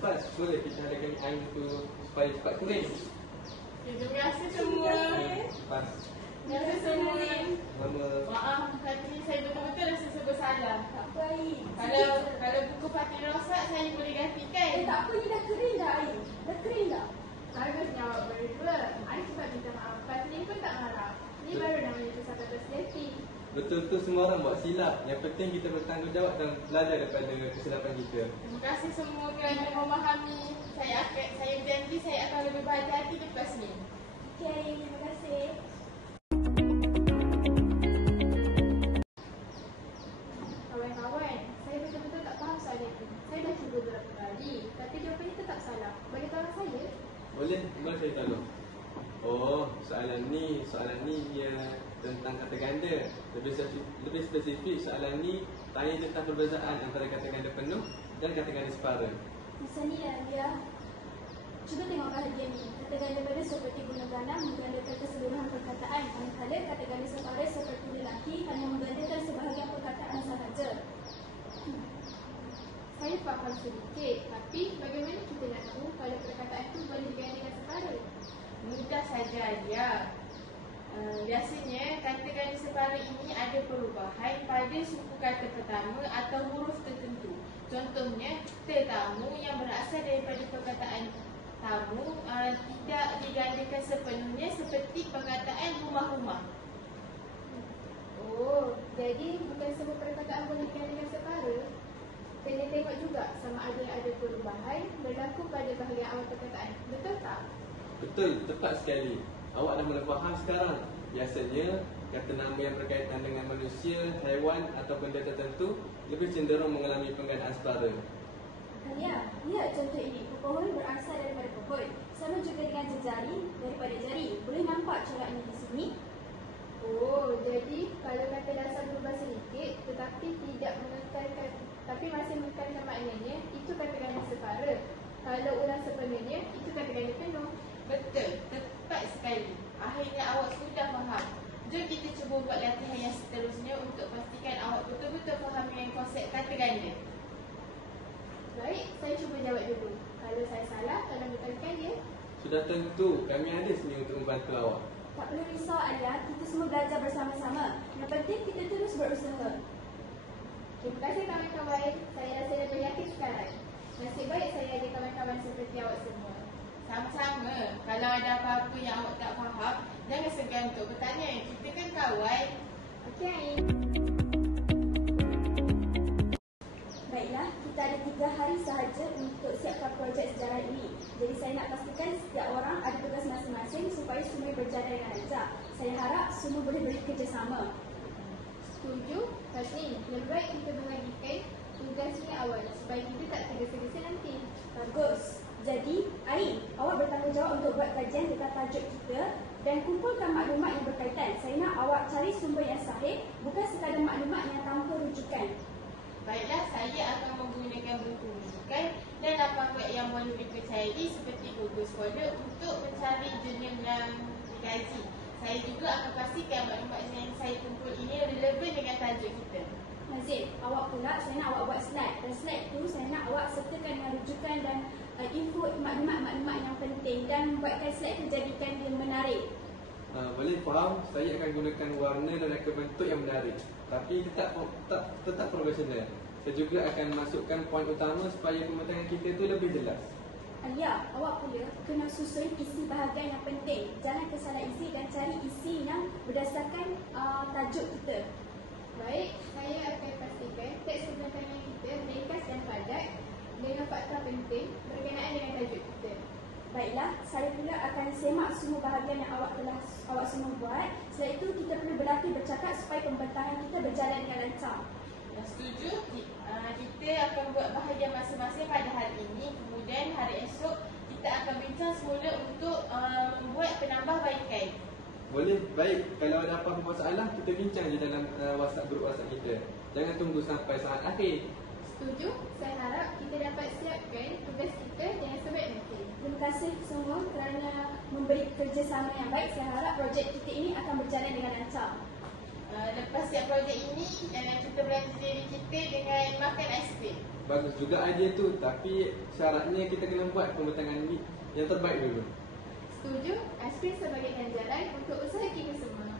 kipas, boleh kita adakan air tu supaya cepat kering. Terima kasih semua. Kipas. Terima kasih semua. Nama Maaf, hari ni saya betul-betul rasa serba salah. Tak baik. Kalau buku Fatih rosak, saya boleh gantikan. Tak apa, ni dah kering dah air. Dah kering dah. Bagusnya awak berdua. I cepat minta maaf. Fatih pun tak marah. Ni baru namanya kesalahan bersihati. betul-betul semua orang buat silap. Yang penting kita bertanggungjawab dan belajar daripada kesilapan kita. Terima kasih semua kerana memahami. Saya janji saya akan lebih berhati-hati lepas ni. Okey, terima kasih. Kawan-kawan, saya betul-betul tak faham soalan itu. Saya dah cuba beberapa kali, tapi jawapannya tetap salah. Bagi tahu saya. Boleh saya tolong? Oh, soalan ni dia tentang kata ganda. Lebih spesifik, soalan ni tanya tentang perbezaan antara kata ganda penuh dan kata ganda separa. Macam ni lah dia. Cuba tengok bahagian ni. Kata ganda pada seperti guna gana menggandakan keseluruhan perkataan. Manakala kata ganda separa seperti lelaki hanya menggandakan sebahagian perkataan sahaja. Saya faham sedikit, tapi bagaimana kita nak tahu kalau perkataan itu boleh digandakan separa? Mudah saja dia. Biasanya kata ganda separa ini ada perubahan pada suku kata pertama atau huruf tertentu. Contohnya, tetamu yang berasal daripada perkataan tamu tidak digandakan sepenuhnya seperti perkataan rumah-rumah. Oh, jadi bukan semua perkataan boleh digandakan separa? Kena tengok juga sama ada ada perubahan berlaku pada bahagian awal perkataan. Betul tak? Betul, tepat sekali. Awak dah mula faham sekarang. Biasanya, kata nama yang berkaitan dengan manusia, haiwan atau benda tertentu lebih cenderung mengalami penggandaan separa. Ya, lihat contoh ini. Pepohon berasal daripada pohon. Sama juga dengan jejari daripada jari. Boleh nampak coraknya di sini? Oh, jadi kalau kata dasar berubah sedikit tetapi tidak menekankan, tapi masih menekankan maknanya, itu kata ganda separa. Kalau ulang sepenuhnya, itu kata ganda penuh. Betul, tepat sekali. Akhirnya awak sudah faham. Jom kita cuba buat latihan yang seterusnya untuk pastikan awak betul-betul faham dengan konsep kata ganda. Baik, saya cuba jawab dulu. Kalau saya salah, tolong betulkan dia. Sudah tentu, kami ada sini untuk membantu awak. Tak perlu risau Alia, kita semua belajar bersama-sama. Yang penting kita terus berusaha. Terima kasih kawan-kawan. Saya rasa lebih yakin sekarang. Nasib baik saya ada kawan-kawan seperti awak semua. Sama-sama. Kalau ada apa-apa yang awak tak faham, jangan segan untuk bertanya. Kita kan kawan. Okey, Ain. Baiklah, kita ada 3 hari sahaja untuk siapkan projek sejarah ini. Jadi saya nak pastikan setiap orang ada tugas masing-masing supaya semua berjalan dengan lancar. Saya harap semua boleh bekerjasama. Setuju? Tasnim, lebih baik kita membagikan tugas ini awal supaya kita tak tergesa-gesa nanti. Bagus. Jadi, Ain, awak bertanggungjawab untuk buat kajian tentang tajuk kita dan kumpulkan maklumat yang berkaitan. Saya nak awak cari sumber yang sahih, bukan sekadar maklumat yang tanpa rujukan. Baiklah, saya akan menggunakan buku rujukan dan lapan web yang boleh dipercayai seperti Google Scholar untuk mencari jurnal yang dikaji. Saya juga akan pastikan maklumat yang saya kumpul ini relevan dengan tajuk kita. Nazib, awak pula saya nak awak buat slide. Dan slide tu saya nak awak sertakan dengan rujukan dan info maklumat-maklumat yang penting dan buatkan slide tu jadikan dia menarik. Boleh faham, saya akan gunakan warna dan aneka bentuk yang menarik. Tapi tetap profesional. Saya juga akan masukkan poin utama supaya pembentangan kita tu lebih jelas. Alia, awak pula kena susun isi bahagian yang penting. Jangan tersalah isi dan cari isi yang berdasarkan tajuk kita. Baik, saya akan pastikan teks pembentangan kita ringkas dan padat dengan fakta penting berkenaan dengan tajuk kita. Baiklah, saya pula akan semak semua bahagian yang awak semua buat. Setelah itu kita perlu berlatih bercakap supaya pembentangan kita berjalan dengan lancar. Setuju? Kita akan buat bahagian masing-masing pada hari ini. Kemudian hari esok kita akan bincang semula untuk membuat penambahbaikan. Boleh, baik. Kalau ada apa-apa masalah, kita bincang je dalam grup WhatsApp kita. Jangan tunggu sampai saat akhir. Setuju? Saya harap kita dapat siapkan tugas kita dengan sebaik mungkin. Terima kasih semua kerana memberi kerjasama yang baik. Saya harap projek kita ini akan berjalan dengan lancar. Lepas siap projek ini, kita belanja diri kita dengan makan aiskrim. Bagus juga idea tu, tapi syaratnya kita kena buat pembentangan ni yang terbaik dulu. Setuju? Aiskrim sebagai ganjaran untuk usaha kita semua.